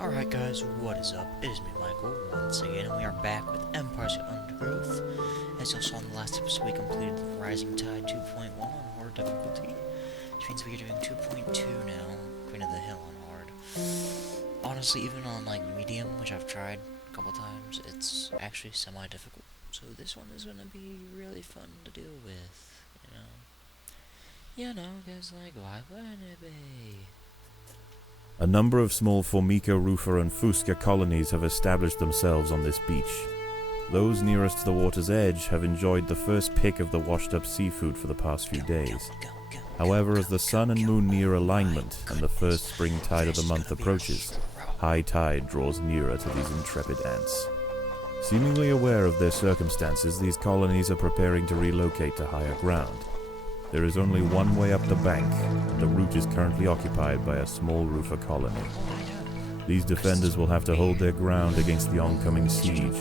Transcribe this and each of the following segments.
Alright guys, what is up? It is me, Michael, once again, and we are back with Empire's Undergrowth. As you saw in the last episode, we completed the Rising Tide 2.1 on hard difficulty, which means we are doing 2.2 now, Queen of the Hill on hard. Honestly, even on medium, which I've tried a couple times, it's actually semi-difficult. So this one is gonna be really fun to deal with, because why wouldn't it be? A number of small Formica, Rufa, and Fusca colonies have established themselves on this beach. Those nearest to the water's edge have enjoyed the first pick of the washed-up seafood for the past few days. However, as the sun and moon near alignment and the first spring tide of the month approaches, high tide draws nearer to these intrepid ants. Seemingly aware of their circumstances, these colonies are preparing to relocate to higher ground. There is only one way up the bank, and the route is currently occupied by a small Rufa colony. These defenders will have to hold their ground against the oncoming siege.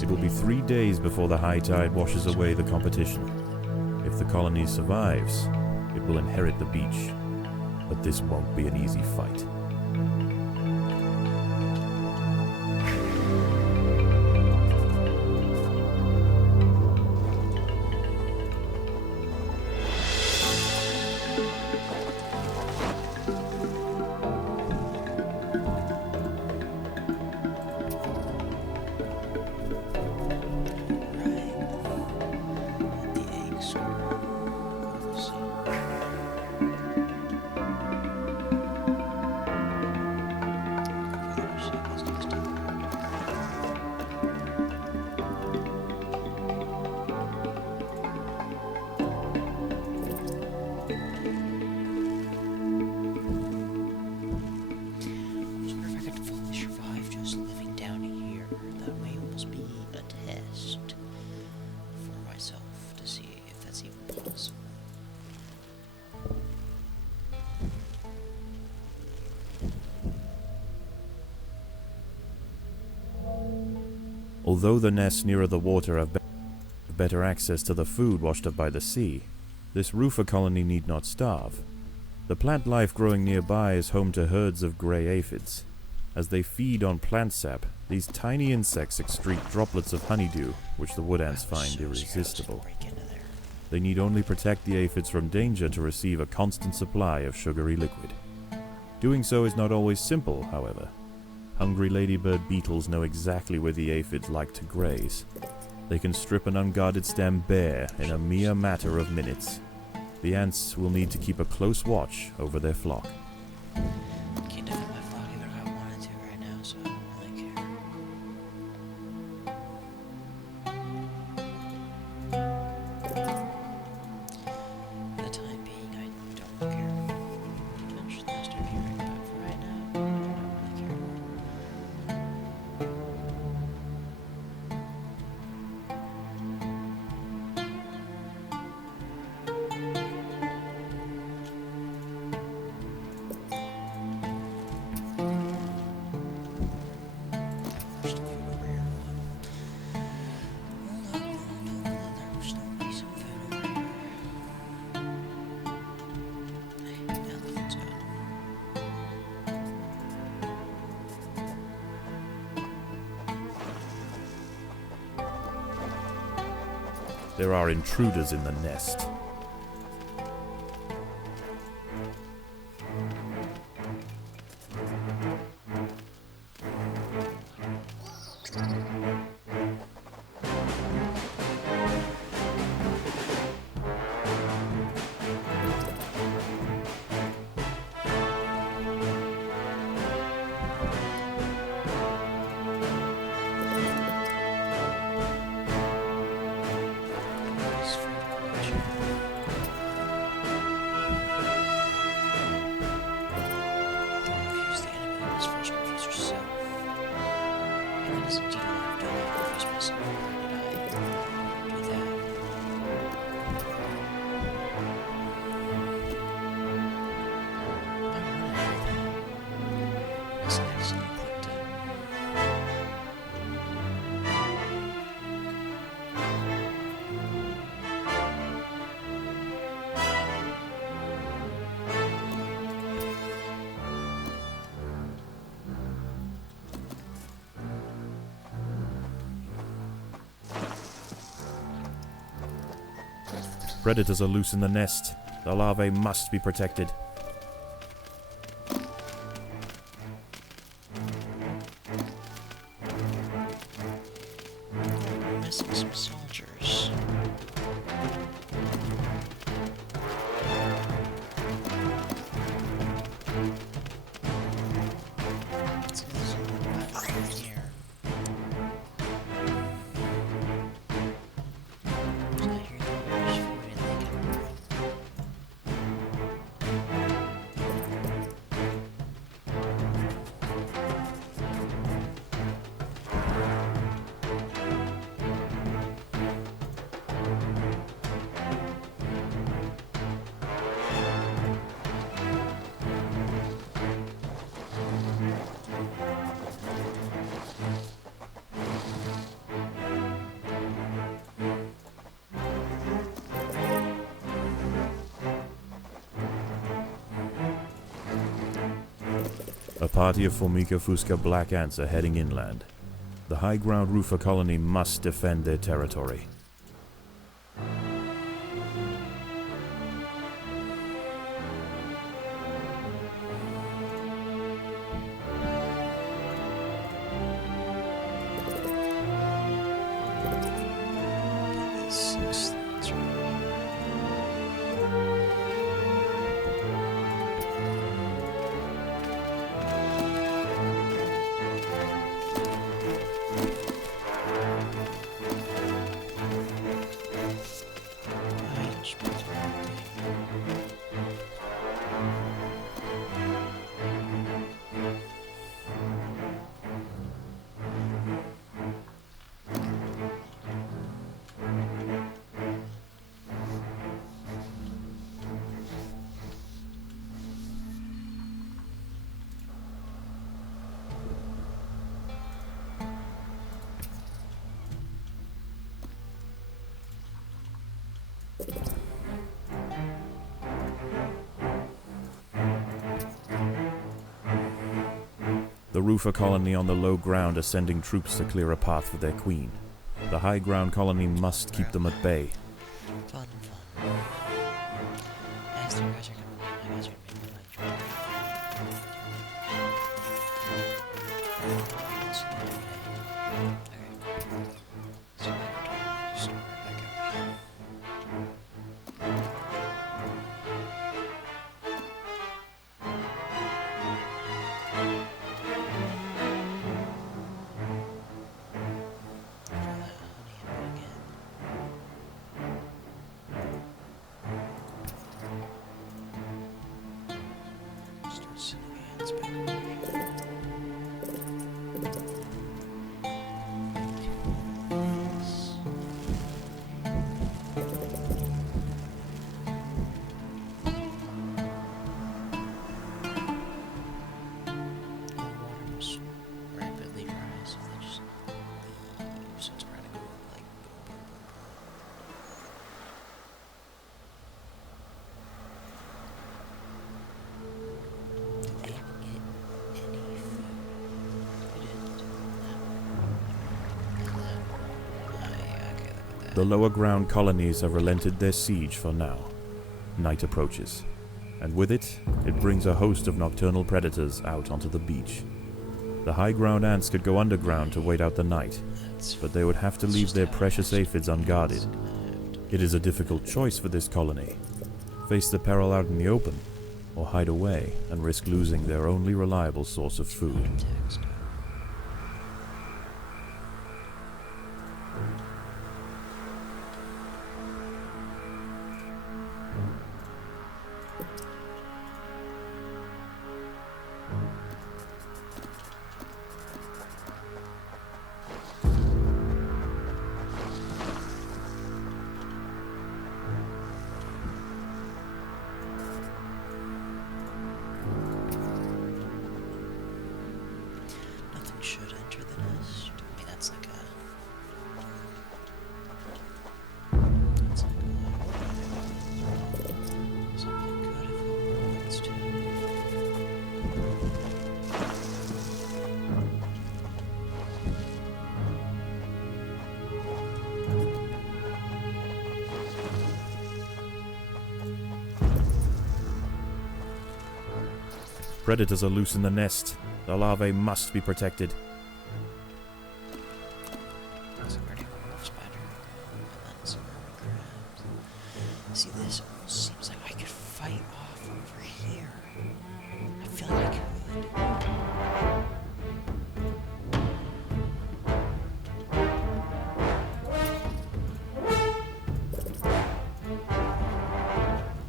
It will be 3 days before the high tide washes away the competition. If the colony survives, it will inherit the beach. But this won't be an easy fight. Although the nests nearer the water have better access to the food washed up by the sea, this Rufa colony need not starve. The plant life growing nearby is home to herds of grey aphids. As they feed on plant sap, these tiny insects excrete droplets of honeydew, which the wood ants find irresistible. They need only protect the aphids from danger to receive a constant supply of sugary liquid. Doing so is not always simple, however. Hungry ladybird beetles know exactly where the aphids like to graze. They can strip an unguarded stem bare in a mere matter of minutes. The ants will need to keep a close watch over their flock. Can't defend my flock even if I wanted to right now, so I don't really care. For the time being, I don't care. Finish the last review, but for right now, I don't really care. There are intruders in the nest. Predators are loose in the nest. The larvae must be protected. We're missing some soldiers. Let's see if there's another battle in here. So I hear there's food and they can run. A party of Formica fusca black ants are heading inland. The high ground roofer colony must defend their territory. Six, that's right. The roofer colony on the low ground are sending troops to clear a path for their queen. The high ground colony must keep them at bay. Fun. As the guys are coming down, I guys are gonna be like, okay. So I can just start right back out here. Start sending hands back over here. The waters rapidly rise and they just leave, so it's trying to go like boom, boom, boom, boom. Did they even get any food? They didn't. That one. Okay, look at that. The lower ground colonies have relented their siege for now. Night approaches, and with it, it brings a host of nocturnal predators out onto the beach. The high ground ants could go underground to wait out the night, but they would have to leave their precious aphids unguarded. It is a difficult choice for this colony. Face the peril out in the open, or hide away and risk losing their only reliable source of food. Text. Nothing should enter the nest. I mean, that's like a... That's like a... Something good if it wants to. Predators are loose in the nest. The larvae must be protected. So we're gonna go wolf spider, and then some crabs. See, this almost seems like I could fight off over here. I feel like I could.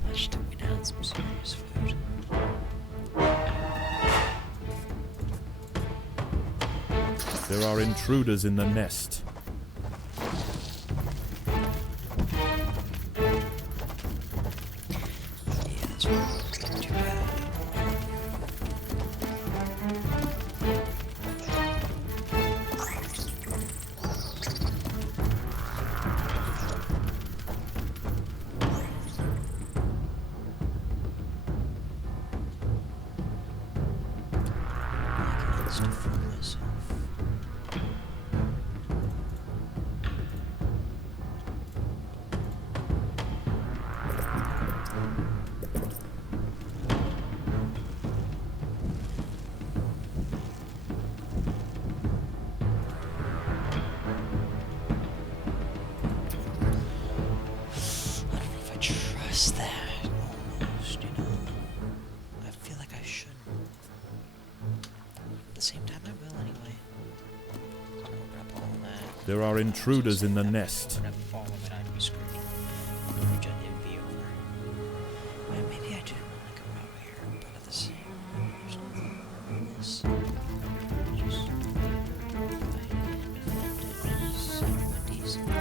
That just took me down some serious food. There are intruders in the nest. Yeah, that's not too bad. I can still fool myself. I don't know if I trust that, almost, you know? I feel like I shouldn't. At the same time, I will anyway. So open up all that. There are intruders in the nest. Open up all of it, I'd be screwed. It'd be over. And maybe I do want to go out here, but at the same time, there's nothing wrong with this. Just fight and defend it. Somewhat decently.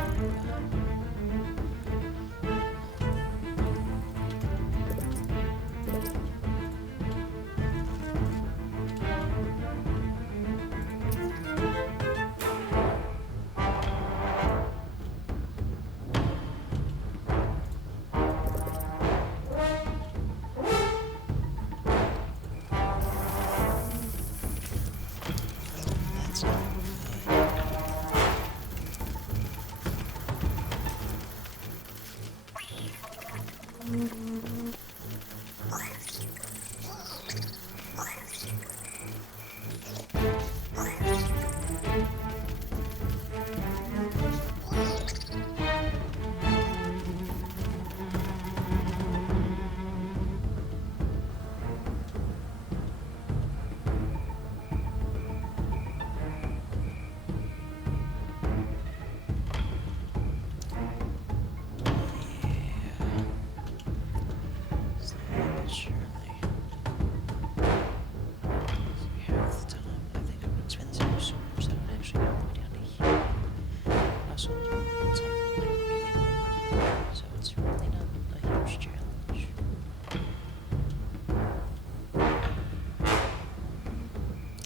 That's not good. Slowly but surely. See, half the time, I think I'm gonna spend zero swords. I don't actually go all the way down to here. Also, it's on like medium, so it's really not a huge challenge.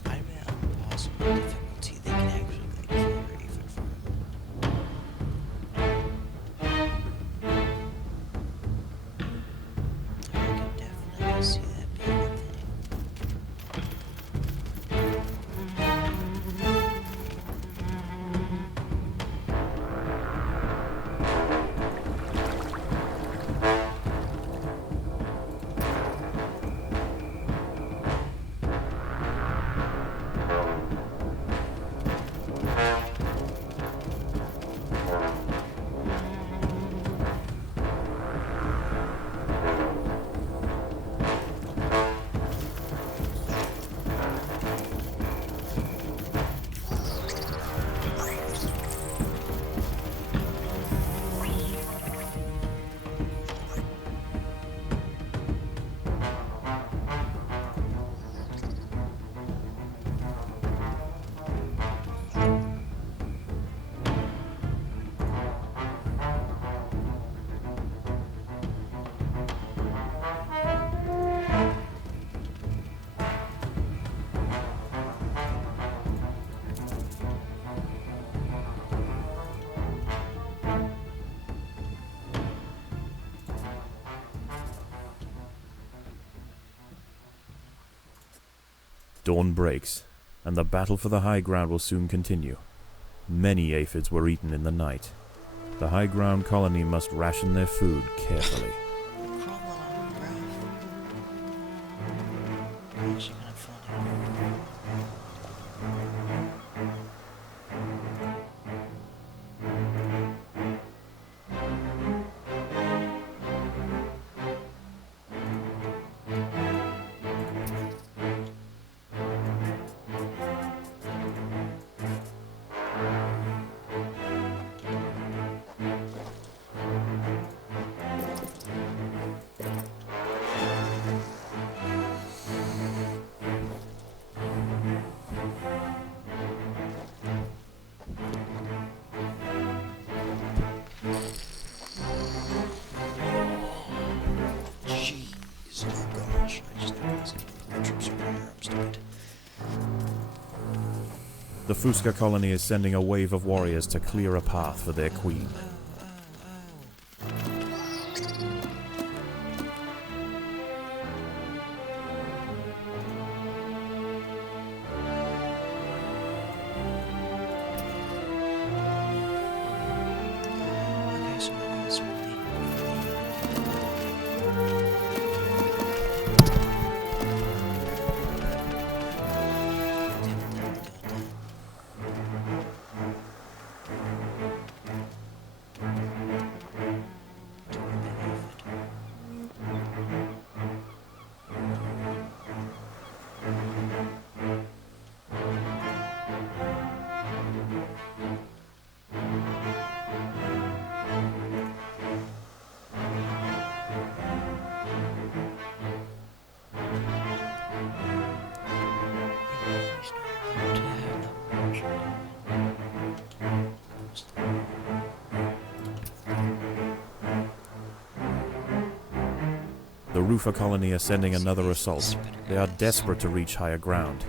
I bet on possible difficulty they can actually like cure even from. I can definitely see that being a thing. Dawn breaks, and the battle for the high ground will soon continue. Many aphids were eaten in the night. The high ground colony must ration their food carefully. Crumbling on, bro. Gosh, The Fusca colony is sending a wave of warriors to clear a path for their queen. Okay, so I guess we'll leave The Rufa colony are sending another assault. They are desperate to reach higher ground.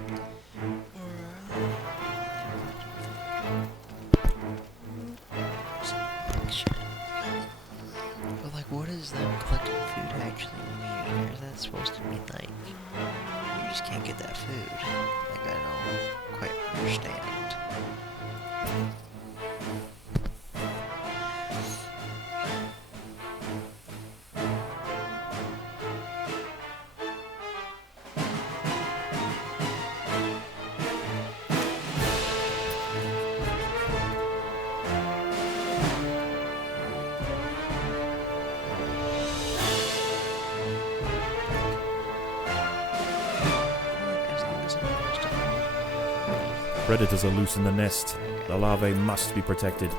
But like, what does them collecting food actually mean? Or is that supposed to mean like you just can't get that food? Like, I don't quite understand. Predators are loose in the nest. The larvae must be protected.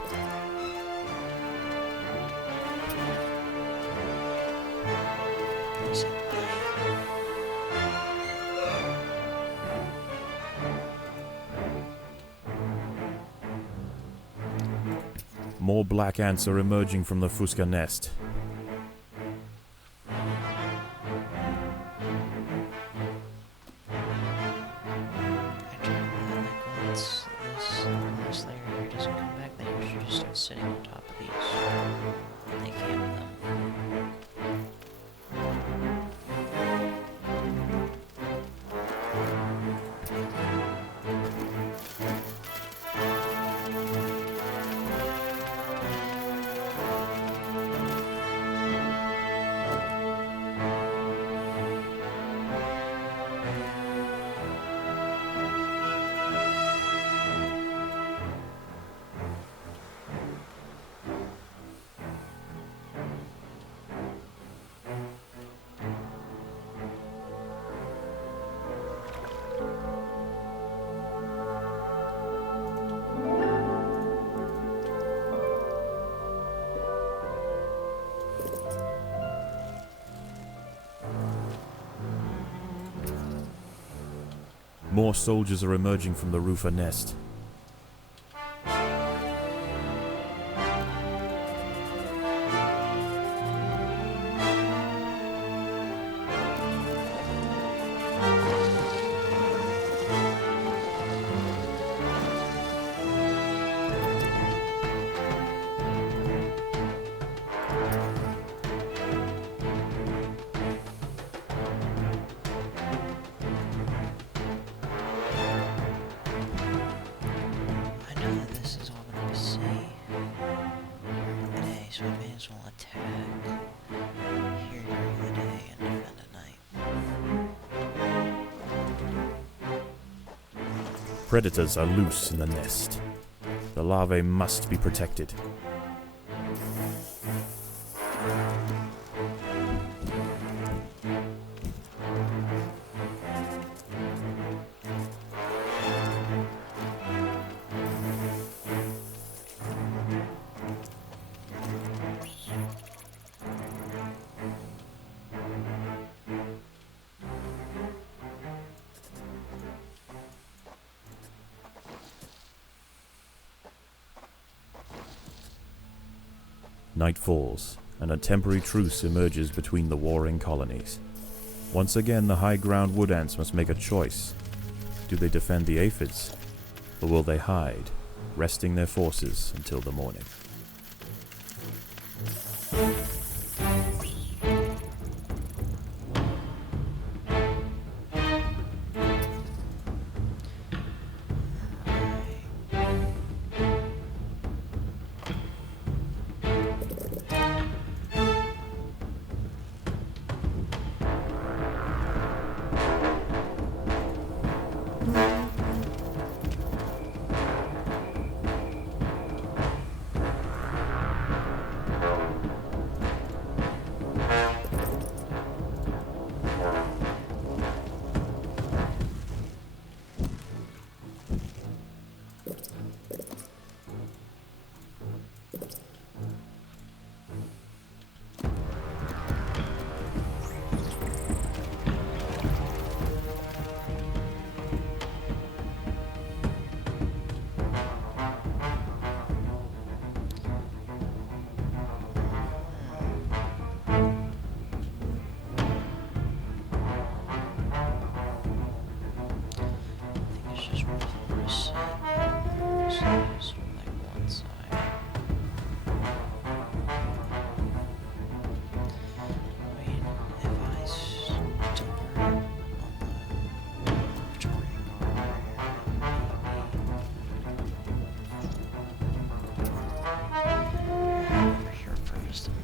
More black ants are emerging from the Fusca nest. Once this last layer here doesn't come back, then you should just start sitting on top of these. And they camp them. More soldiers are emerging from the Rufa nest. So we may as well attack here during the day and defend at night. Predators are loose in the nest. The larvae must be protected. Night falls, and a temporary truce emerges between the warring colonies. Once again, the high ground wood ants must make a choice. Do they defend the aphids, Or will they hide, resting their forces until the morning? It's just reset. Just like one side. I mean, if I start on the Victorian guard, maybe over here for just a minute.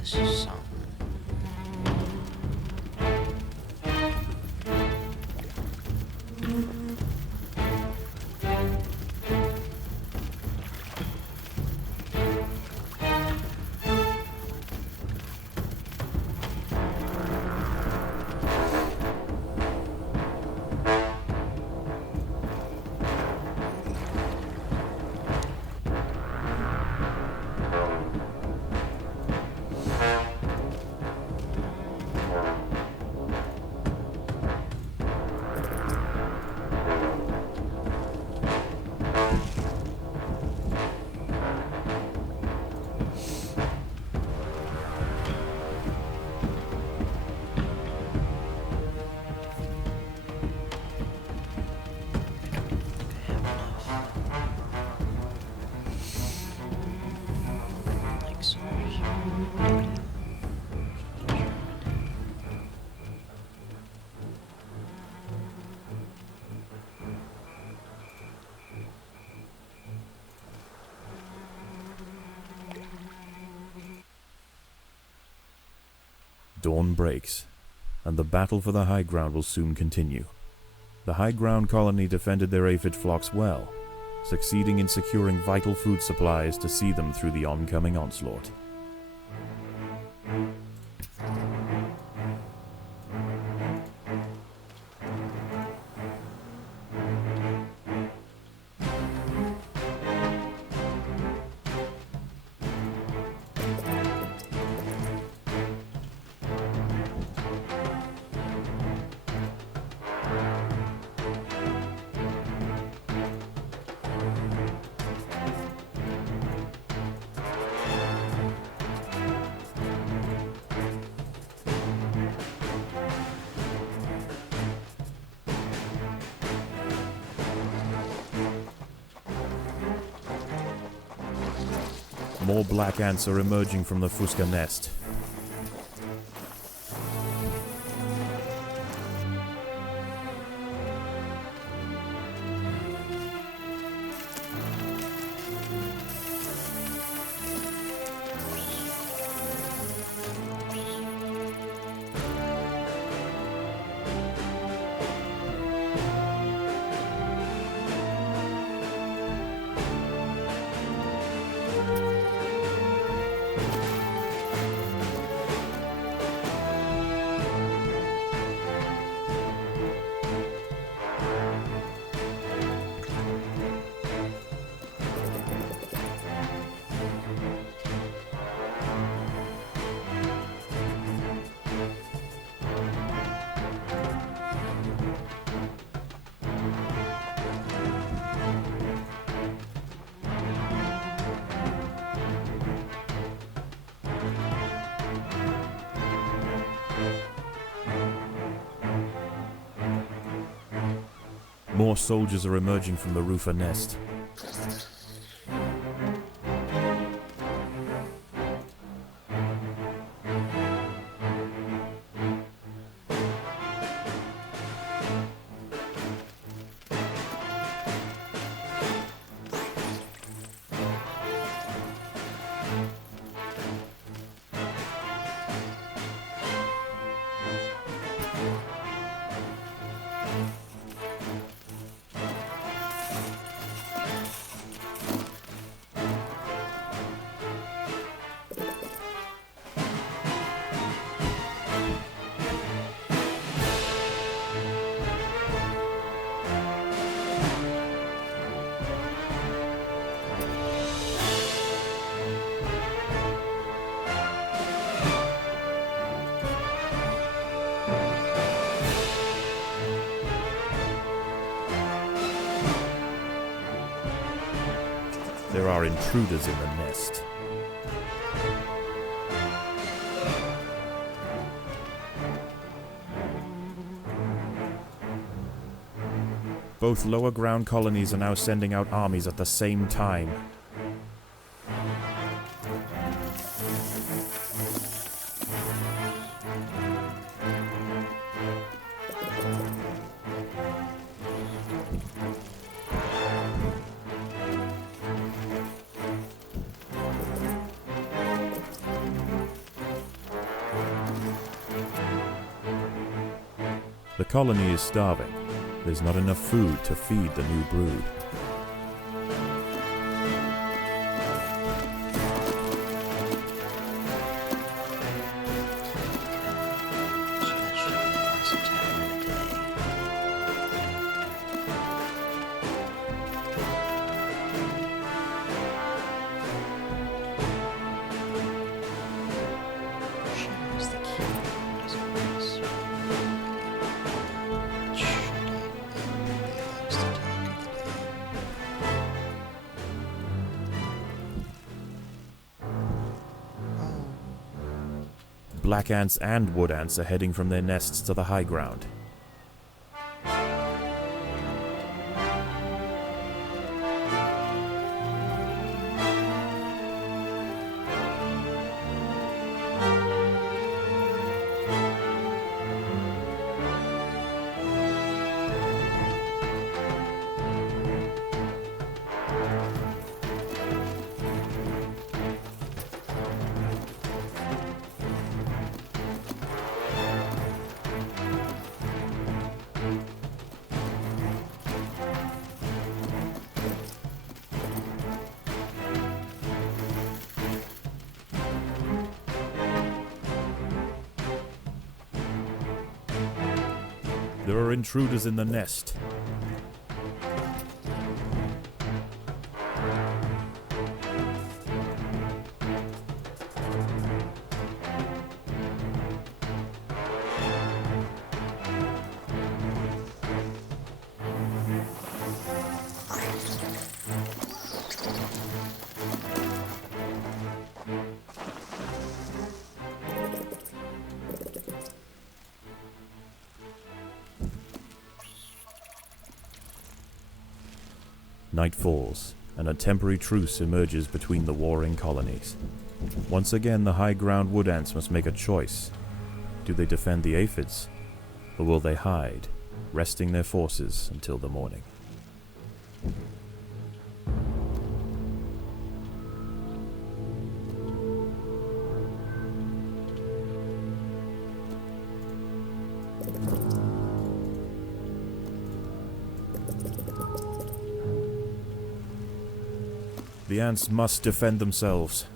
This is something. Dawn breaks, and the battle for the high ground will soon continue. The high ground colony defended their aphid flocks well, succeeding in securing vital food supplies to see them through the oncoming onslaught. More black ants are emerging from the Fusca nest. More soldiers are emerging from the roofer nest. There are intruders in the nest. Both lower ground colonies are now sending out armies at the same time. The colony is starving. There's not enough food to feed the new brood. Black ants and wood ants are heading from their nests to the high ground. There are intruders in the nest. Night falls, and a temporary truce emerges between the warring colonies. Once again, the high ground wood ants must make a choice. Do they defend the aphids, or will they hide, resting their forces until the morning? The ants must defend themselves.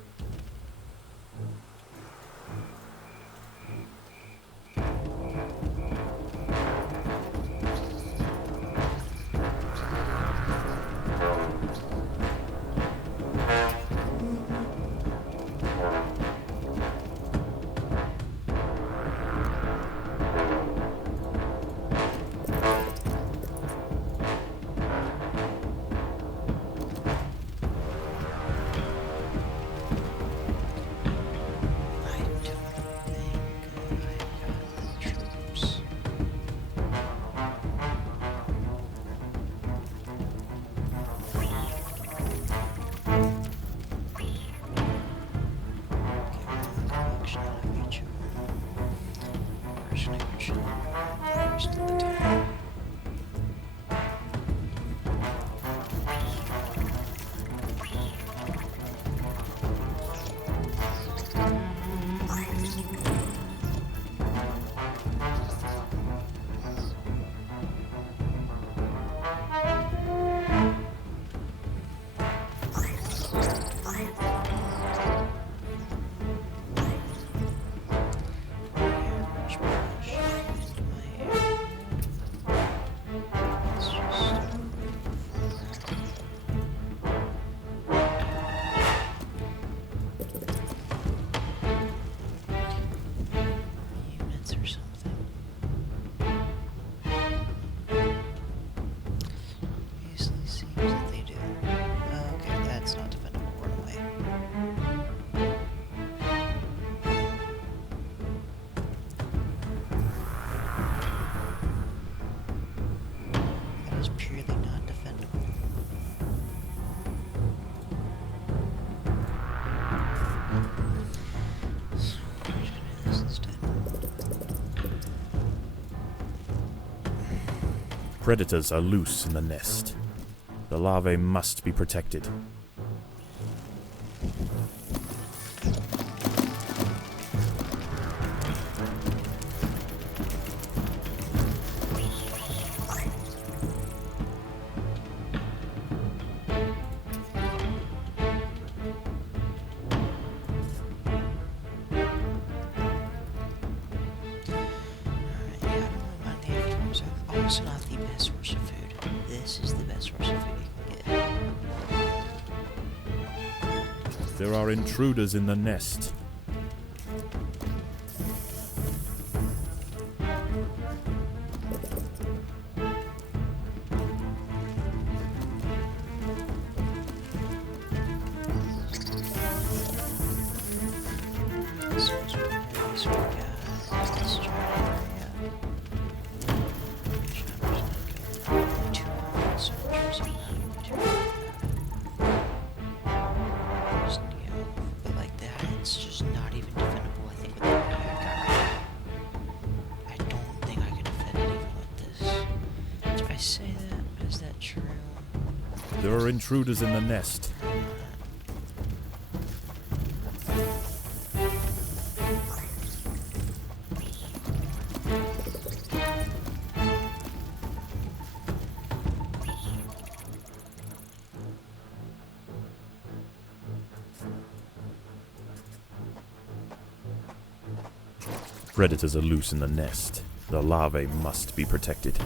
Predators are loose in the nest. The larvae must be protected. Also not the best source of food. This is the best source of food you can get. There are intruders in the nest. There are intruders in the nest. Predators are loose in the nest. The larvae must be protected.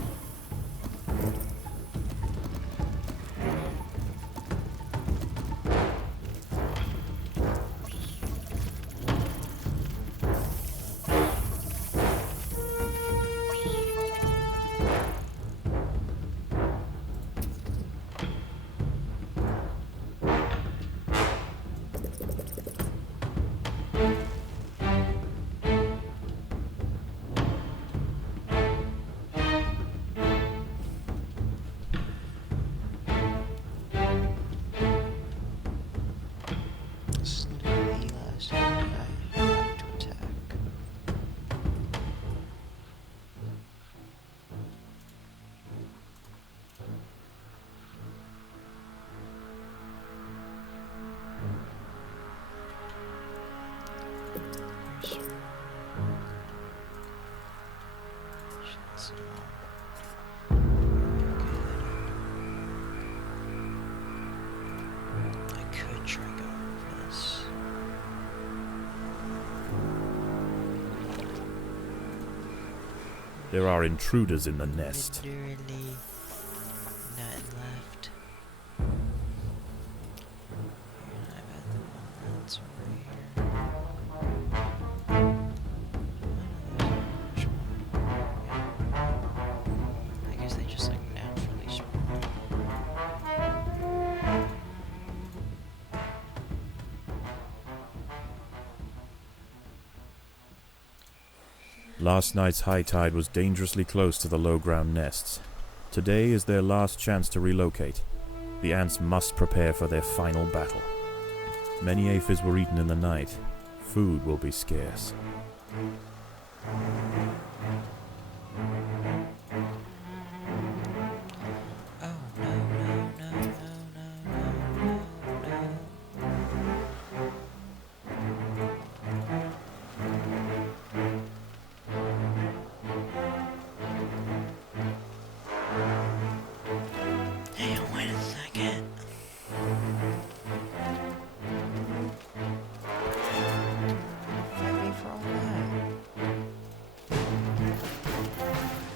This is gonna be the last time I have to attack. I could try going for this. There are intruders in the nest. Literally nothing left. And I've had the one that's over here. I guess they just like naturally spawn. Last night's high tide was dangerously close to the low-ground nests. Today is their last chance to relocate. The ants must prepare for their final battle. Many aphids were eaten in the night. Food will be scarce. Oh no no no no no no no no. Hey, wait a second. Fight me for all that.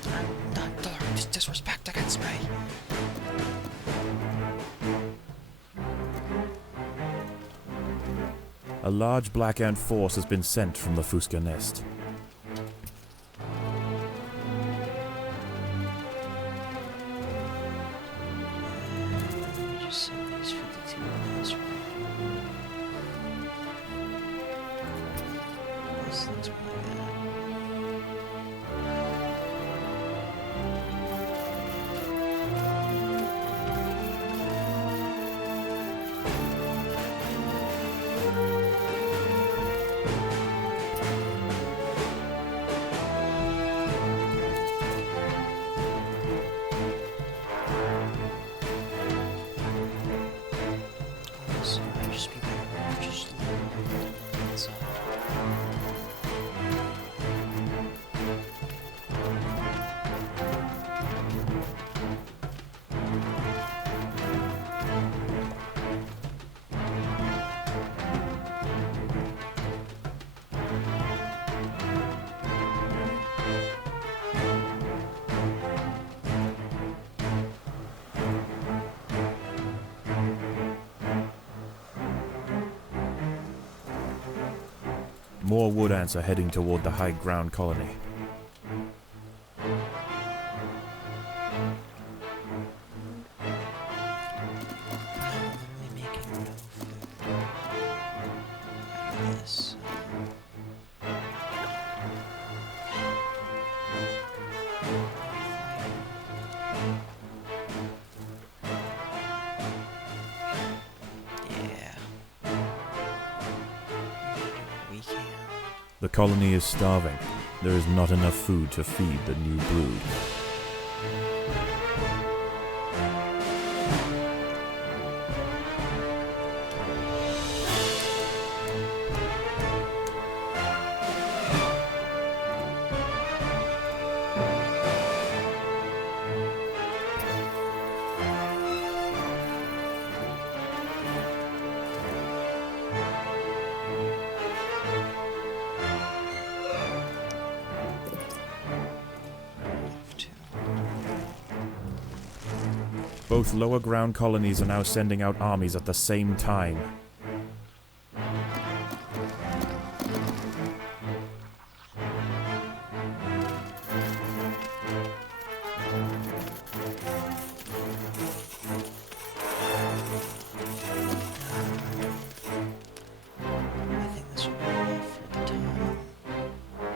I'm not tolerant this disrespect against me. A large black ant force has been sent from the Fuska nest. Let me just send these 52 on this way. This looks really good. So I just be better off just leaving them inside. More wood ants are heading toward the high ground colony. I'm literally making no food out of this. Yeah. We can. The colony is starving. There is not enough food to feed the new brood. Both lower ground colonies are now sending out armies at the same time. I think this will be enough for the time.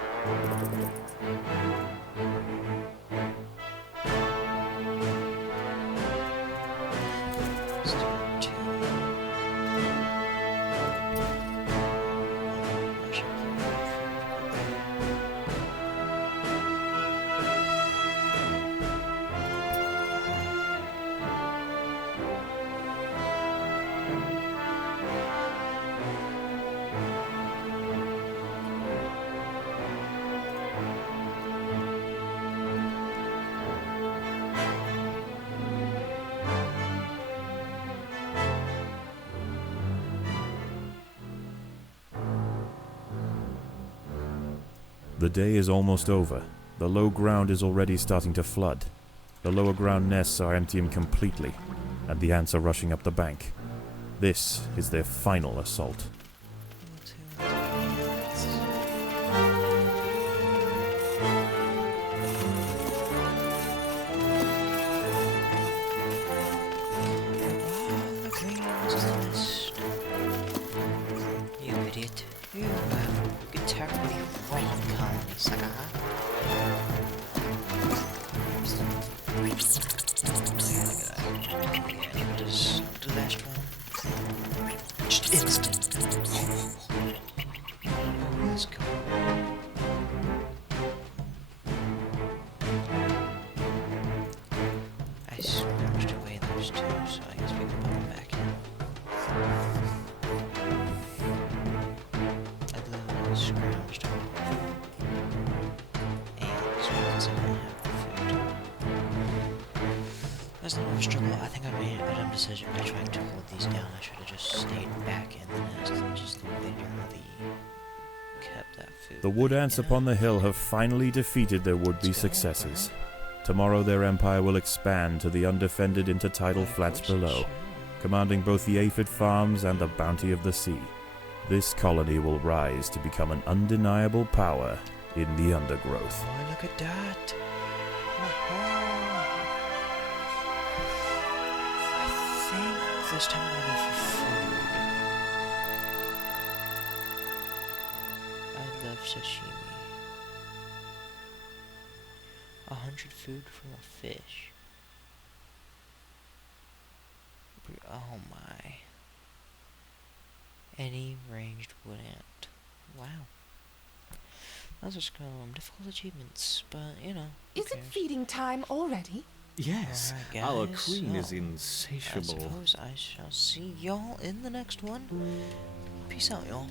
Let's do 2. I should clear my food. The day is almost over. The low ground is already starting to flood. The lower ground nests are emptying completely, and the ants are rushing up the bank. This is their final assault. You idiot. You could terribly wrong colony, sucker, huh? Yeah, just the last one. Just instant. Let's go. I smashed away those 2, so I guess we can put them back in. I literally scrounged off. And because I didn't have the food. That's not a struggle. I think I made a dumb decision by trying to hold these down. I should have just stayed back in the nest and just literally kept that food. The wood ants Yeah. upon the hill have finally defeated their would-be Let's go, successors. Tomorrow their empire will expand to the undefended intertidal flats below, commanding both the aphid farms and the bounty of the sea. This colony will rise to become an undeniable power in the undergrowth. Oh, look at that! I think this time I'm gonna go for food. I love sashimi. 100 food from a fish. Oh my. Any ranged wood ant. Wow. Those are some difficult achievements, but you know. Who Is it cares? feeding time already? Yes, Alright, our guys, queen is so, insatiable. I suppose I shall see y'all in the next one. Peace out, y'all.